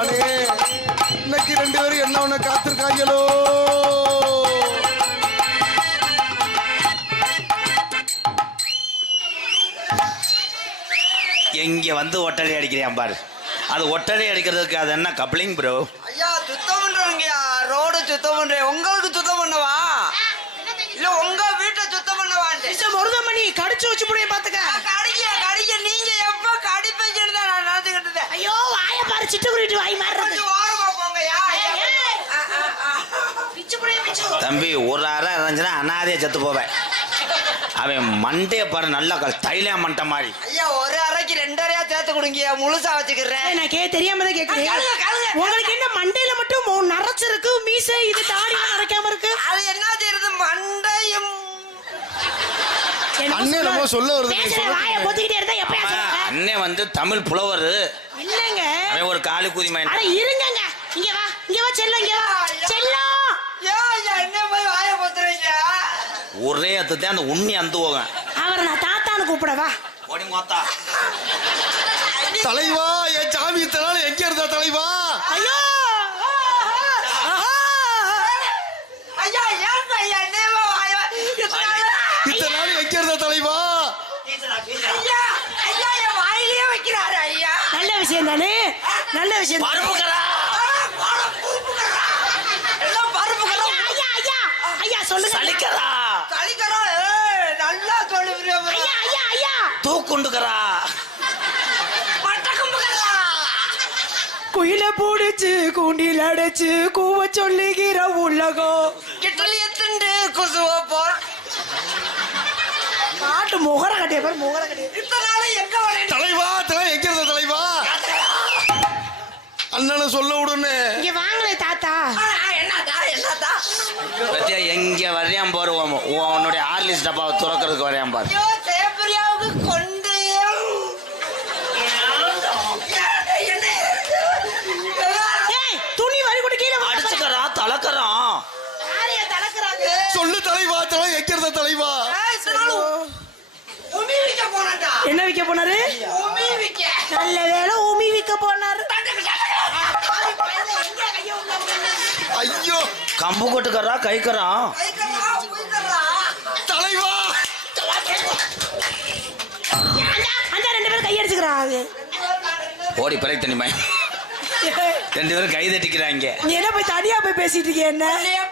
போயிட்டானே இன்னைக்கு ரெண்டு பேரும் என்ன ஒண்ணு காத்திருக்காங்களோ? எங்க வந்து ஒட்டடை அடிக்கிறியான் பாரு. அது ஒட்டடை அடிக்கிறதுக்கு அது என்ன கப்ளிங் ப்ரோ ஐயா சுத்தம் பண்றவங்கயா ரோடு சுத்தம் பண்றேன் உங்களுக்கு சுத்தம் பண்ணவா இல்ல உங்க வீட்டை சுத்தம் பண்ணவான்ட்டு மிஸ்டர் மருதமணி கடிச்சு வச்சு புடிய பாத்துக்க கடிக்க கடிக்க நீங்க எப்ப கடிப்பீங்கன்னு தான் நான் நினைச்சுக்கிட்டு இருந்தேன் ஐயோ வாய பாரு சிட்டு குறிட்டு வாய் மாறுறது கொஞ்சம் ஓரமா போங்கய்யா ஐயா. ஏய். ஆ, ஆ, ஆ. பிச்சு புடிய பிச்சு தம்பி இருந்துச்சுன்னா அனாதையா செத்து போவேன் அவன் மண்டைய பாரு நல்லா கல் தைலியா மண்டை மாதிரி. ஐயா ஒரு அறைக்கு ரெண்டரையா சேர்த்து கொடுங்கய்யா முழுசா வச்சுக்கிறேன். நான் கே தெரியாம தான் கேக்குறேன். உங்களுக்கு என்ன மண்டையில மட்டும் நரைச்சிருக்கு மீசை இது தாடி நரைக்காம இருக்கு? அது என்ன செய்யறது மண்டையும். அண்ணே நம்ம சொல்ல வருது, அண்ணன் வந்து தமிழ் புலவர். இல்லங்க. அவன் ஒரு காலி கூதி அட மயன் இருங்கங்க. இங்க வா இங்க வா செல்லம் இங்க வா. செல்லம் ஏன் ஐயா என்ன போய் வாய போத்துறீங்க ஒரே அத்து தான் அந்த உண்ணி அந்து போகும் அவரை நான் தாத்தான்னு கூப்பிடவா? ஓடி மொத்தா தலைவா என் சாமி இத்தனால எங்க இருந்தா தலைவா? ஐயோ! ஐயா ஏன் ஐயா என்ன வாய இத்தனால எங்க இருந்தா தலைவா? ஐயா ஐயா என் வாயிலேயே வைக்கிறாரு ஐயா. நல்ல விஷயம் தானே? நல்ல விஷயம் தானே. பருப்புக்கடா எல்லாம் பருப்புகளா ஐயா ஐயா ஐயா ஐயா சொல்லுங்க சலிக்கடா கலிக்கிறோம் ஏய், நல்லா சொல்லுறீங்க ஐயா ஐயா ஐயா தூக்குண்டுக்கறா மட்டக்கும்புகளா குயில பூடிச்சு கூண்டில் அடைச்சு கூவ சொல்லுகிற உலகம். இட்லி எத்துண்டு குசுவ போர் காட்டு முகர கட்டிய பேர் முகர கட்டிய. இத்தனால எங்க வரேன்? தலைவா தலை எங்க இருந்தா தலைவா? அண்ணனை சொல்ல விடுன்னு. இங்க வாங்களே தாத்தா. பத்தியா எங்க வரையான் பாரு உன் உன்னுடைய ஆர்லிஸ் டப்பாவை துறக்கிறதுக்கு வரையான் பாரு. கொண்டு ஏய் துணி வரி கொண்டு கீழே வா. அடிச்சுக்கறா தலக்கறான் யாரையா தலக்குறாங்க சொல்லு தலைவா தலை எங்க இருந்தா தலைவா உமி விக்க போனடா என்ன விக்க போனாரு நல்ல வேளை உமி விக்க போனாரு ஐயோ கம்பு கொட்டுக்கறா கைக்கறா தலைவா அந்த ரெண்டு பேரும் கையடிச்சுக்கிறாங்க ஓடி பிறை தண்ணி மயம் ரெண்டு பேரும் கை தட்டிக்கிறாங்க நீ என்ன போய் தனியா போய் பேசிட்டு இருக்கிய என்ன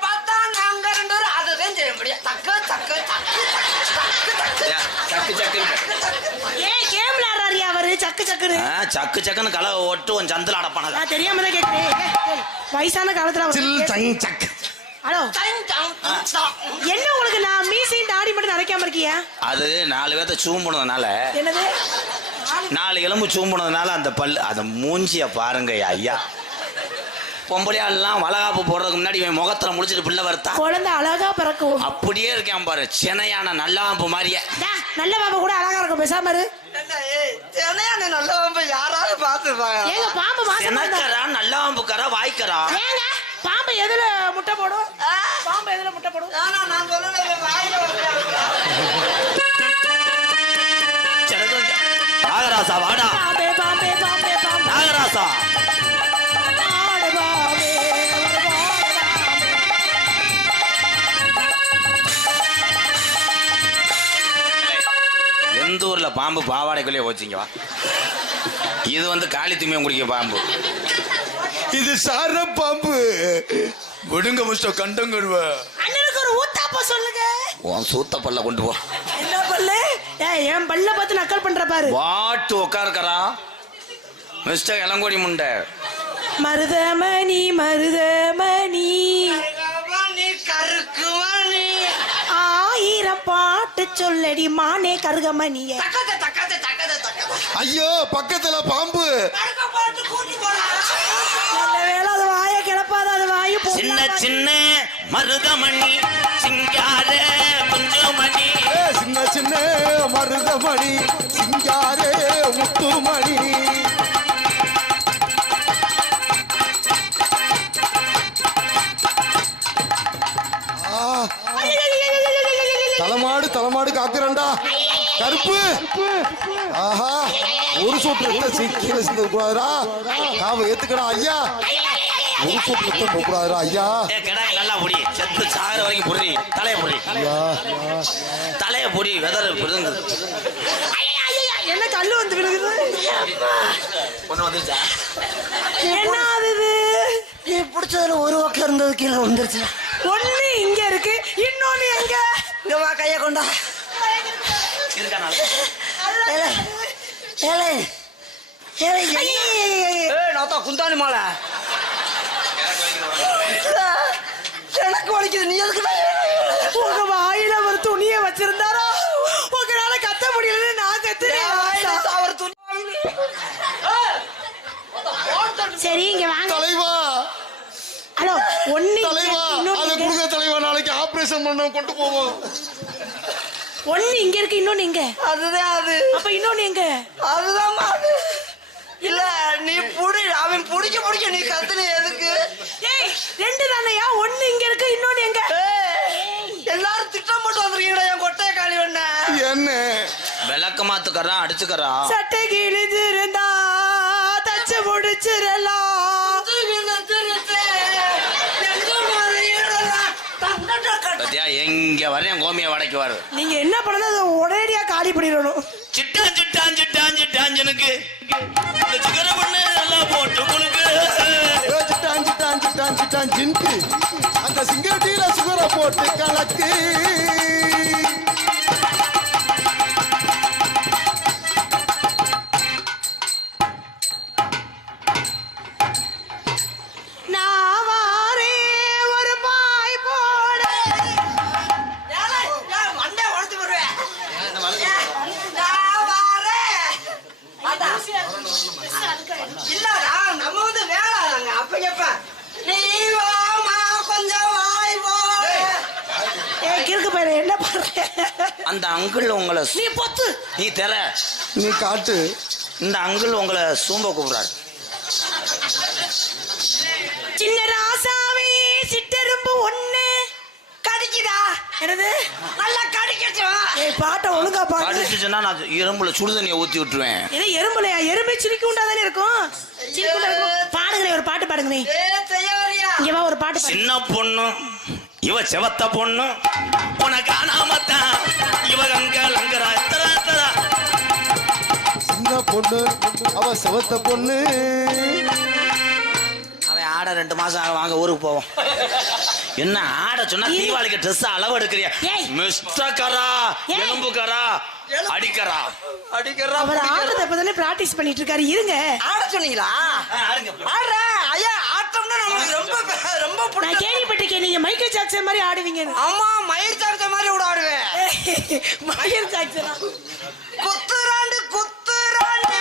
பார்த்தா நாங்க ரெண்டு பேரும் அதுதான் செய்ய தக்கு தக்கு தக்கு தக்கு தக்கு ஏன், சக்கு சக்கு ஏய் கேம் சக்கு சக்குன்னு. ஆ, சக்கு சக்குன்னு கலை ஒட்டு உன் சந்தில அடப்பானதா. நான் தெரியாம தான் ஏய், ஏய், வயசான காலத்துல அவர் சில் சக் ஹலோ. என்ன உங்களுக்கு நான் மீசையும் தாடி மட்டும் நரைக்காம இருக்கியா? அது நாலு பேர்த்த சூம்புனதுனால என்னது? நாலு எலும்பு சூம்புனதுனால அந்த பல் அந்த மூஞ்சிய பாருங்க ஐயா. பொம்பளையாள்லாம் வளகாப்பு போடுறதுக்கு முன்னாடி இவன் முகத்துல முடிச்சிட்டு பிள்ளை வருத்தா? குழந்தை அழகா பிறக்கும். அப்படியே இருக்கேன் பாரு. சினையான நல்லாம்பு மாதிரியே டா, நல்ல பாப்பா கூட அழகா இருக்கும். பேசாம இரு. என்ன, நல்லவன் போய் யாராவது பார்த்துருப்பாங்க ஏங்க பாம்பு மாசம் இருந்தா- சினக்கரா நல்லாம்புக்கரா வாய்க்கரா ஏங்க பாம்பு எதுல முட்டை போடும்? பாம்பு எதுல முட்டை போடும்? ஆனா நான் சொல்லல வாயில வந்து நாகராசா வாடா. பாம்பே பாம்பே பாம்பே பாம்பே. நாகராசா. ஊர்ல பாம்பு பாவாடைக்குள்ளே போச்சுங்க. வா இது வந்து காளி துமியம் குடிக்க பாம்பு. இது சார பாம்பு. விடுங்க மிஸ்டர் கண்டங்கடுவ அண்ணனுக்கு ஒரு ஊத்தாப்ப சொல்லுங்க. உன் சூத்த பல்ல கொண்டு போ. என்ன பல்லு? ஏய் என் பல்ல பார்த்து நக்கல் பண்ற பாரு. வாட்டு உட்காருக்கறா மிஸ்டர் இளங்கோடி முண்டை. மருதமணி மருதமணி. சொல்லடி மானே கருகமணிய. தக்கத தக்கத தக்கத தக்கத. ஐயோ பக்கத்துல பாம்பு. வேளை அது வாயை கிளப்பாத அது வாயு சின்ன. சின்ன மருதமணி சிங்கார குஞ்சுமணி ஏ, சின்ன சின்ன மருதமணி சிங்காரே முத்துமணி. கருப்பு. ஆஹா ஒரு சொட்டு ரத்தம் சி- கீழே சிந்த கூடாதுடா காவை ஏத்துக்கடா ஐயா. ஒரு சொட்டு ரத்தம் போக கூடாதுடா ஐயா. ஏ கிடாய் நல்லா புடி. செத்து சாகிற வரைக்கும் புடி தலைய புடி ஐயா. தலைய புடி வெதர் பிடுங்கு என்ன கல்லு வந்து விழுகுது ஒண்ணு வந்துச்சா என்ன அது இது நீ பிடிச்சதுல ஒரு பக்கம் இருந்தது கீழே வந்துருச்சு? ஒண்ணு இங்க இருக்கு இன்னொன்னு எங்க? இங்க வா கைய கொண்டா. இருக்கா ஏலே ஏலே ஏலே ஏய் நாத்தா குந்தாணி மாலை. எனக்கு வலிக்குது நீ எதுக்கு உங்க வாயில ஒரு துணியை வச்சிருந்தாரோ? உங்களால கத்த முடியலன்னு நான் கத்துறேன். அவர் துணி. சரி இங்க வாங்க. தலைவா. ஹலோ ஒண்ணு தலைவா அதை. கொடுங்க தலைவா. நாளைக்கு ஆபரேஷன் பண்ண கொண்டு போவோம். ஒண்ணு இங்க இருக்கு இன்னொன்னு இங்க. அதுதான் அது. அப்ப இன்னொன்னு எங்க? அதுதான் அது. இல்ல நீ புடி அவன் புடிக்க புடிக்க நீ கத்துன எதுக்கு? ஏய் ரெண்டு தானையா? ஒண்ணு இங்க இருக்கு இன்னொன்னு எங்க? எல்லாரும் திட்டம் போட்டு வந்திருக்கீங்களா என் கொட்டைய காலி பண்ண என்ன? விளக்க மாத்துக்கறான் அடிச்சுக்கறான் சட்டை கிழிஞ்சிருந்தா தச்சு முடிச்சிடலாம் பத்தியா? எங்க வரேன் கோமிய வடைக்கு வர. நீங்க என்ன பண்ணணும்? அதை உடனடியா காலி பண்ணிடணும். சிட்டான் சிட்டான் சிட்டான் சிட்டாஞ்சனுக்கு இந்த சிக்கன பண்ணு நல்லா போட்டு கொடுக்கு ஏ, சிட்டான் சிட்டான் சிட்டான் சிட்டான் ஜின்கு அந்த சிங்கட்டியில சுகரை போட்டு கலக்கு. அந்த அங்கிள் உங்களை நீ பொத்து. நீ தெர. நீ காட்டு. இந்த அங்கிள் உங்களை சூம்ப கூப்பிடுறாரு. சின்ன ராசாவே சிட்டெரும்பு ஒண்ணு. கடிக்குதா? என்னது? நல்லா கடிக்கட்டும். ஏய் பாட்டை ஒழுங்கா பாடு. அடிச்சுச்சுன்னா நான் இரும்புல சுடு தண்ணியை ஊத்தி விட்டுருவேன். ஏன்னா எறும்புலையா? எறும்பே சிரிக்குண்டா தானே இருக்கும்? சிரிக்குண்டா இருக்கும்? பாடுங்களே ஒரு பாட்டு பாடுங்களே. இங்க வா ஒரு பாட்டு பாடு. சின்ன பொண்ணு இவ செவத்த பொண்ணு. பொண்ணு அவ செவத்த பொண்ணு. அவன் ஆட ரெண்டு மாசம் ஆகும், வாங்க ஊருக்கு போவோம். என்ன ஆட சொன்னா தீபாவளிக்கு ட்ரெஸ் அளவு எடுக்கிறியா? ஏய். மிஸ்டர் கரா ஏய். எலும்பு கரா அடிக்கரா. அடிக்கிறா அவர் ஆட்டத்தை இப்பதானே பிராக்டிஸ் பண்ணிட்டு இருக்காரு இருங்க. ஆட சொன்னீங்களா? ஆடுற. ஐயா ஆட்டம்னா நமக்கு ரொம்ப ரொம்ப நான் கேள்விப்பட்டிருக்கேன். நீங்க மைக்கேல் ஜாக்சன் மாதிரி ஆடுவீங்கன்னு. ஆமா மயிர் சார்த்த மாதிரி ஆடுவேன் ஜாக்சனா குத்துராண்டு குத்துராண்டு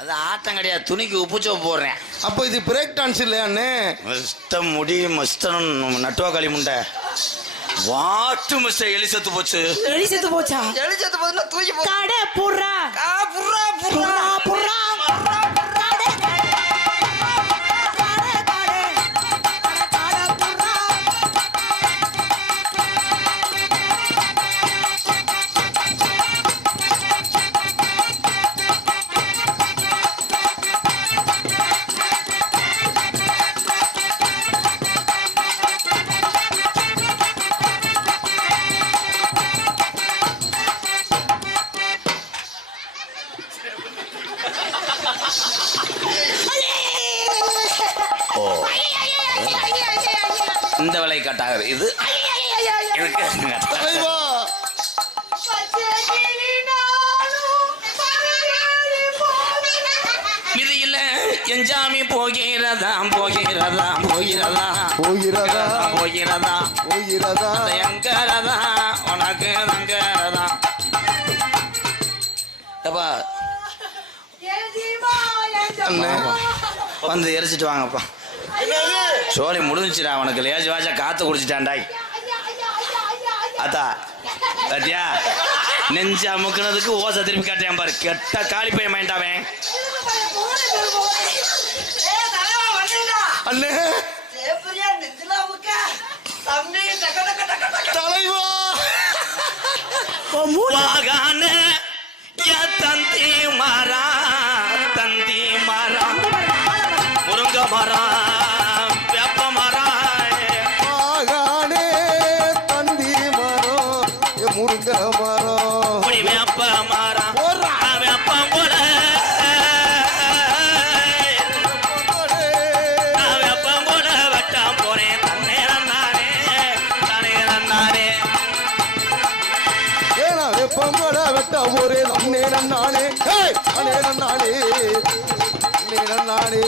அது ஆட்டம் கிடையாது. துணிக்கு உப்புச்சோ போடுறேன். அப்ப இது பிரேக் டான்ஸ் இல்லையாண்ணே? மிஸ்டர் முடி மிஸ்டர் நட்டுவா களி முண்டை. வாட்டு மிஸ்டர் எலி செத்து போச்சு. எலி செத்து போச்சா? எழுச்சது போதுன்னா தூக்கி போ கடை புறா. புறா புர்ரா புறா. விலை கட்டாகுது இது இதுக்கு இல்ல எஞ்சாமி போகிறதா போகிறதா போகிறதா. போகிறதா? போகிறதா. போகிறதா? அந்த எங்கரதா உனக்கு தங்கரதா. எப்பா வந்து எரிச்சிட்டு வாங்கப்பா. சோழி முடிஞ்சுடா உனக்கு லேஜ் வாஜா காத்து குடிச்சிட்டான்டாய் அத்தா பாத்தியா? நெஞ்சு அமுக்குனதுக்கு ஓசை திரும்பி காட்டேன் பாரு. கெட்ட காளி போய் மைண்டாவே அண்ணே. தலைவா. தந்தி மாறா தந்தி மாறா. முருங்க மாறா. ஏய் அண்ணே நன்னானே அண்ணே நன்னானே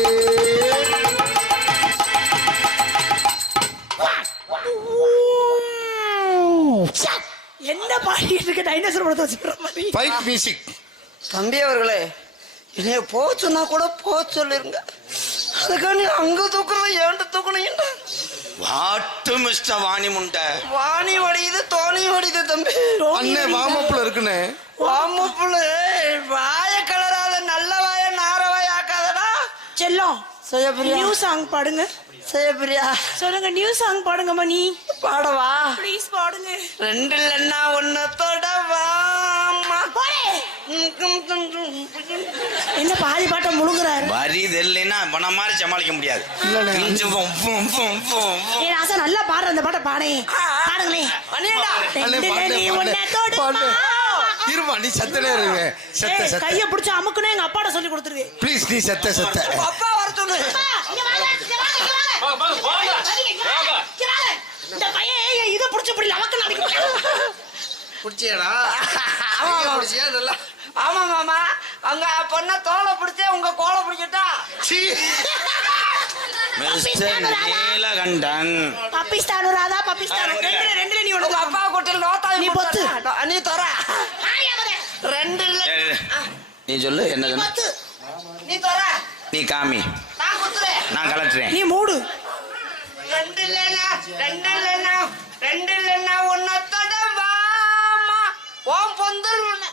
என்ன பாடிட்டு இருக்க? டைனோசர் படத்தை வச்சுக்கிற மாதிரி. ஃபைட் மியூசிக் தம்பி அவர்களே என்னைய போக சொன்னா கூட போக சொல்லிருங்க. அதுக்காண்டி அங்க தூக்கணும் ஏன்ட்டு தூக்கணும் வாட்டு மிஸ்டர் வாணி முண்டை. வாணி வடியுது தோணி வடியுது தம்பி. அண்ணே வாமப்புல இருக்குண்ணே. வாமப்புல வாய கலராத நல்ல வாய நார வாய ஆக்காதடா. செல்லம் செய்யப்பிரியா நியூ சாங் பாடுங்க. செய்யப்பிரியா சொல்லுங்க நியூ சாங் பாடுங்கம்மா நீ. பாடவா? ப்ளீஸ் பாடுங்க. ரெண்டு இல்லைன்னா ஒன்னு தொடவாமா என்ன பாதி பாட்டை முழுங்குறாரு? வரி தெரியலன்னா பண்ண மாதிரி சமாளிக்க முடியாது. ராசா நல்லா பாடுற அந்த பாட்டை பாடே. பாடுங்களே. இருமா நீ சத்தனே இருவே செத்த ஏய், செத்த. கைய பிடிச்சு அமுக்குனே எங்க அப்பாட சொல்லி கொடுத்துருவேன். ப்ளீஸ் நீ செத்த செத்த. அப்பா வர சொல்லு. இந்த பையன் ஏன் இதை பிடிச்சு புடிச்சியடா? ஆமா ஆமா மாமா. அங்க பொண்ண தோலை பிடிச்சே உங்க கோலை பிடிச்சிட்டா சீ. மிஸ்டர் நீலகண்டன். பப்பிஸ்தானு ராதா பப்பிஸ்தானு. ரெண்டுல ரெண்டுல நீ ஒண்ணு அப்பா கொட்டில் நோத்தாய் நீ பொத்து. நீ தர. ரெண்டு இல்ல. ஏய், நீ சொல்லு என்ன சொன்ன? நீ தர. நீ காமி. நான் குத்துறேன் நான் கலட்டுறேன். நீ மூடு. ரெண்டு இல்லைன்னா ரெண்டு இல்லைன்னா ரெண்டு இல்லைன்னா ஒன்னத்தோட வாமா ஓம் பொந்தல் ஒண்ணு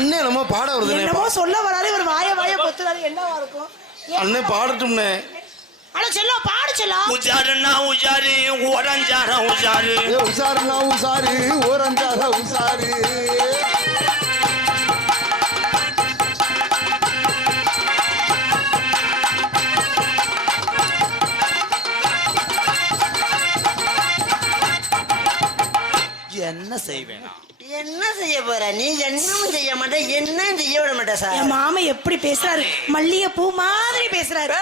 அண்ணே நம்ம பாட வருதுண்ணே. என்னமோ சொல்ல வராரு இவர் வாய வாய பொத்துறாரு. என்னவா இருக்கும்? அண்ணே பாடட்டும்னே அட செல்லம் பாடு செல்லம் உஜாருன்னா உஜாரு உடஞ்சார உஜாரு. உசாரு ஓரஞ்சாக உசாரு என்ன செய்வேன்? என்ன செய்ய போற? நீ என்னமும் செய்ய மாட்டே என்ன செய்ய விட மாட்டே சார். என் மாமா எப்படி பேசுறாரு? மல்லிகை பூ மாதிரி பேசுறாரு.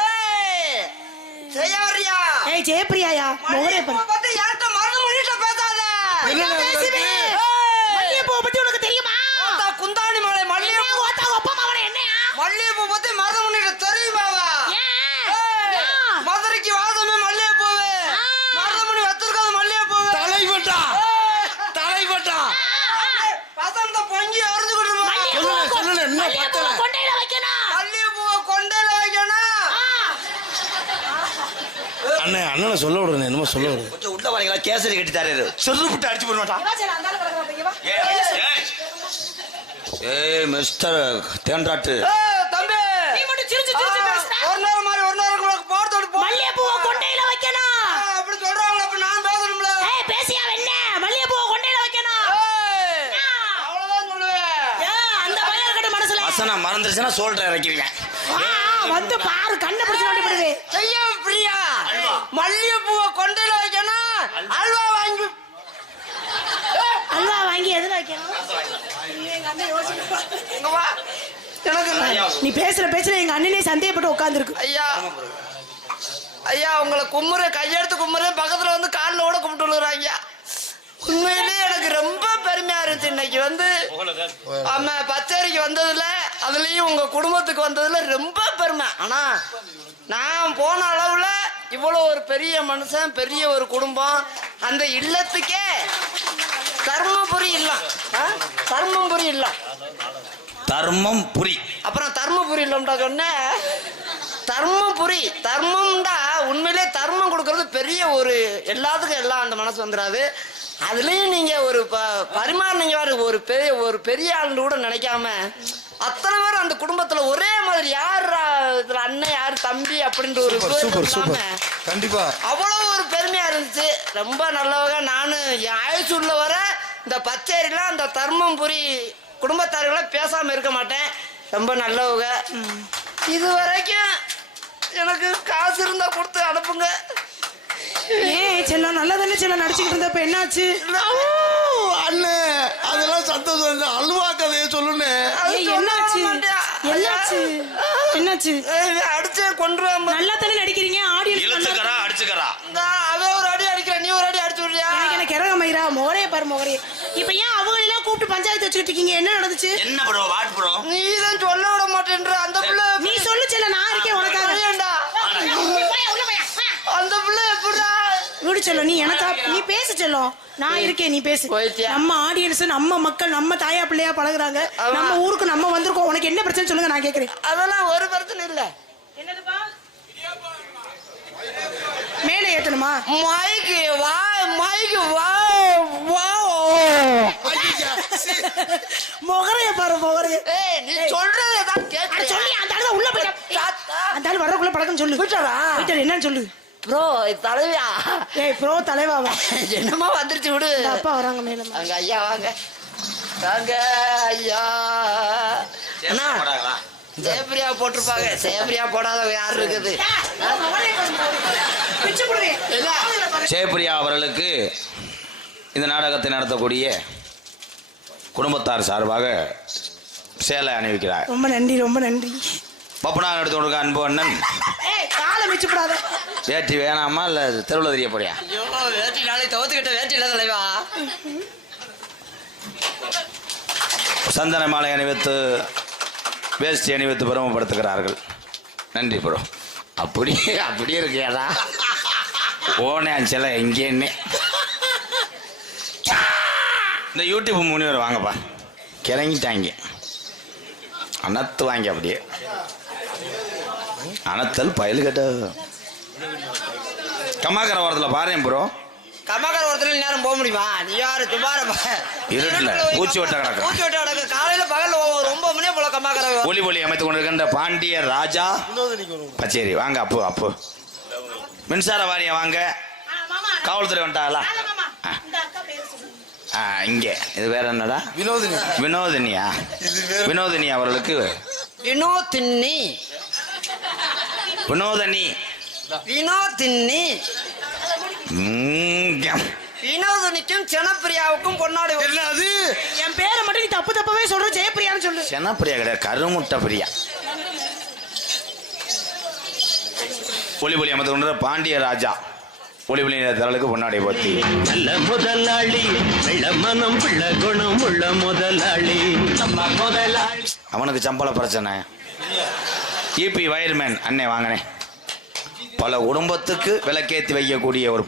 வர்றியா ஏய் ஜெயப்பிரியாயா? மோரே பண்ணு பார்த்து யார்கிட்ட மருந்து மொழிட்ட பேசாத? என்ன பேசுவே மல்லிகை பூ பத்தி உனக்கு தெரியுமா ஓத்தா குந்தாணி மலை மல்லிகை என்ன ஓத்தா ஒப்பா மாவன என்னையா மல்லிகைப்பூ பத்தி மருந்து மொழிட்ட தெரியுமாவா ஏன் ஏய், ஏன்? மதுரைக்கு வாதமே மல்லிகைப்பூவு ஆ. மருதமணி வச்சிருக்காது மல்லிகைப்பூவு தலைவட்டா ஏய், தலைவட்டா வசந்த பொங்கி அறுந்துக்கிட்டு மல்லிகை பூ சொல்லுங்க, சொல்லுங்க, என்ன மல்லிகை பூ பத்தல? கொண்டையில வைக்கணும் மல்லிகைப்பூவை கொண்டையில வைக்கணும் ஆ. அண்ணே அண்ணனை சொல்ல விடுறேன் என்னமோ சொல்ல விடுறேன். கொஞ்சம் உள்ள வரீங்களா கேசரி கட்டி தராரு செருப்புட்டு அடிச்சு போட மாட்டான். ஏய் மிஸ்டர் தேன்றாட்டு. ஏய், தம்பி. ஒரு நேரம் மாதிரி ஒரு நேரம் உங்களுக்கு போர்த்தோடு போ மல்லிகை பூவை கொண்டையில வைக்கணும். அப்படி சொல்றாங்களா அப்ப நான் பேசணும்ல. ஏய் பேசியா என்ன? மல்லிகை பூவை கொண்டையில வைக்கணும். அவ்வளவுதான் சொல்லுவேன். ஏன் அந்த பையன் கிட்ட மனசுல சோல்டர் இறக்கிடுவேன் வா, வந்து பாரு கண்ணை பிடிச்சு நோண்டி போடுது செய்ய பிரியா மல்லிகைப்பூவை கொண்டையில வைக்கணும் அல்வா வாங்கி அல்வா வாங்கி எதுல வைக்கணும் எங்க அண்ணன் யோசிப்பா. இங்க வா எனக்கு நீ பேசுற பேச்சுல எங்க அண்ணனே சந்தேகப்பட்டு உட்காந்துருக்கு ஐயா. ஐயா உங்களை கும்புற கையெடுத்து கும்புற பக்கத்துல வந்து காலில் கூட கும்பிட்டு விழுறாங்க உண்மையிலேயே எனக்கு ரொம்ப பெருமையா இருந்துச்சு. இன்னைக்கு வந்து ஆமா பச்சேரிக்கு வந்ததுல அதுலயும் உங்க குடும்பத்துக்கு வந்ததுல ரொம்ப பெருமை. ஆனா நான் போன அளவுல இவ்வளவு ஒரு பெரிய மனுஷன் பெரிய ஒரு குடும்பம். அந்த இல்லத்துக்கே தர்மபுரி இல்லம்? தர்மபுரி இல்லம் தர்மம் புரி அப்புறம் தர்மபுரி இல்லம்டா சொன்னேன் தர்மபுரி தர்மம்டா. உண்மையிலே தர்மம் கொடுக்கறது பெரிய ஒரு எல்லாத்துக்கும் எல்லாம் அந்த மனசு வந்துடாது. அதுலயும் நீங்க ஒரு ப- பரிமாறினீங்க பாரு ஒரு பெரிய ஒரு பெரிய ஆளுன்னு கூட நினைக்காம அத்தனை பேரும் அந்த குடும்பத்துல ஒரே மாதிரி யார் இதுல அண்ணன் யார் தம்பி அப்படின்ற ஒரு சூப்பர் விவேகம் சூப்பர் சூப்பர். இல்லாம கண்டிப்பா. அவ்வளோ ஒரு பெருமையா இருந்துச்சு. ரொம்ப நல்லவங்க. நானும் என் ஆயுசு உள்ள வர இந்த பச்சேரியில அந்த தர்மபுரி குடும்பத்தார்கள பேசாம இருக்க மாட்டேன். ரொம்ப நல்லவங்க. இது வரைக்கும் எனக்கு காசு இருந்தா கொடுத்து அனுப்புங்க. ஏன் செல்லம் நல்லா தானே செல்லம் நடிச்சுக்கிட்டு இருந்தப்ப என்னாச்சு? அண்ணே அதெல்லாம் சந்தோஷம் இல்லை. அல்வா கதையை சொல்லுனே அது ஏய், என்னாச்சு? என்னாச்சு? என்னாச்சு? ஏய், அடிச்சே கொண்டு நல்லா தானே நடிக்கிறீங்க? ஆடியன்ஸ் பஞ்சாயத்து வச்சுக்கிட்டு இருக்கீங்க. என்ன நடந்துச்சு? என்ன ப்ரோ வாட் ப்ரோ நீ தான் சொல்ல விட மாட்டேன்ற. அந்த பிள்ளை நீ சொல்லு செல்ல நான் இருக்கேன் உனக்காக. ஏன்டா? அந்த பிள்ளை எப்படிடா? விடு செல்லம் நீ எனக்கா நீ பேசு செல்லம். நான் இருக்கேன் நீ பேசு. போயிட்டியா? நம்ம ஆடியன்ஸ் நம்ம மக்கள் நம்ம தாயா பிள்ளையா பழகுறாங்க. நம்ம ஊருக்கு நம்ம வந்திருக்கோம். உனக்கு என்ன பிரச்சனை சொல்லுங்க நான் கேக்குறேன். அதெல்லாம் ஒரு பிரச்சனை இல்ல. மேலே ஏத்தணுமா? மைக்கு வா மைக்கு வா வா. ஐயா. முகரைய பாரு முகரைய. ஏய் நீ சொல்றதை தான் சொல்லி அந்த ஆளு உள்ள போயிட்டா. அந்த ஆளு வர்றதுக்குள்ள பழக்கம் சொல்லு. போயிட்டாரா? போயிட்டாரு என்னன்னு சொல்லு. ப்ரோ தலைவியா? ஏய் ப்ரோ தலைவாவா என்னமோ வந்துருச்சு விடு. அப்பா வராங்க மேல. அங்க ஐயா வாங்க. வாங்க ஐயா. அண்ணா. ஜெயபிரியா போட்டிருப்பாங்க. ஜெயபிரியா போடாதவங்க யார் இருக்குது? என்ன? ஜெயபிரியா அவர்களுக்கு இந்த நாடகத்தை நடத்தக்கூடிய குடும்பத்தார் சார்பாக சேலை அணிவிக்கிறார். ரொம்ப நன்றி ரொம்ப நன்றி. பப்பனா எடுத்து கொடுக்க அன்பு அண்ணன். வேட்டி வேணாமா இல்ல தெருவில் தெரிய போறியா? ஐயோ வேட்டி நாளைக்கு தோத்துக்கிட்ட வேட்டி இல்ல தலைவா. சந்தன மாலை அணிவித்து வேஷ்டி அணிவித்து பெருமைப்படுத்துகிறார்கள். நன்றி ப்ரோ. அப்படி அப்படியே இருக்கியாடா? ஓனே சில இங்கேன்னே இந்த யூடியூப் முனிவர் வாங்கப்பா. கிறங்கிட்டாங்க அனத்து வாங்கி அப்படியே. அனத்தல் பயல் கட்ட. கம்மாக்கரை ஓரத்தில் பாருங்க ப்ரோ கம்மாக்கார ஒருத்தர் நேரம் போக முடியுமா? நீ யாரு? சுமார இருட்டுல பூச்சி வட்ட கிடக்கு. பூச்சி வட்ட கிடக்கு. காலையில பகல்ல ஒரு ஒன்பது மணியே போல கம்மாக்கார ஒலி ஒலி அமைத்துக் கொண்டிருக்கின்ற பாண்டிய ராஜா. பச்சேரி வாங்க அப்பு அப்பு. மின்சார வாரியம் வாங்க. காவல்துறை வந்துட்டாங்களா? இங்கே. இது வேற என்னடா? வினோதினி. வினோதினியா? இது வேற வினோதினி அவர்களுக்கு. வினோதின்னி வினோதனி. கம். வினோதினிக்கும் ஜனப்பிரியாவுக்கும் பொன்னாடி என்ன அது? என் பேரை மட்டும் நீ தப்பு தப்பாவே சொல்ற ஜெயப்பிரியான்னு சொல்லு. செனப்பிரியா கிடையாது கருமுட்டை பிரியா. ஒலி அமைத்துக் கொண்ட பாண்டிய ராஜா. ஒளி ஒளி தரலுக்கு பொன்னாடி போத்தி. நல்ல முதலாளி மனம் பிள்ள குணம் உள்ள முதலாளி. அவனுக்கு சம்பள பிரச்சனை. இபி வயர்மேன் அண்ணே வாங்கினேன் பல குடும்பத்துக்கு விளக்கேற்றி வைக்கக்கூடிய ஒரு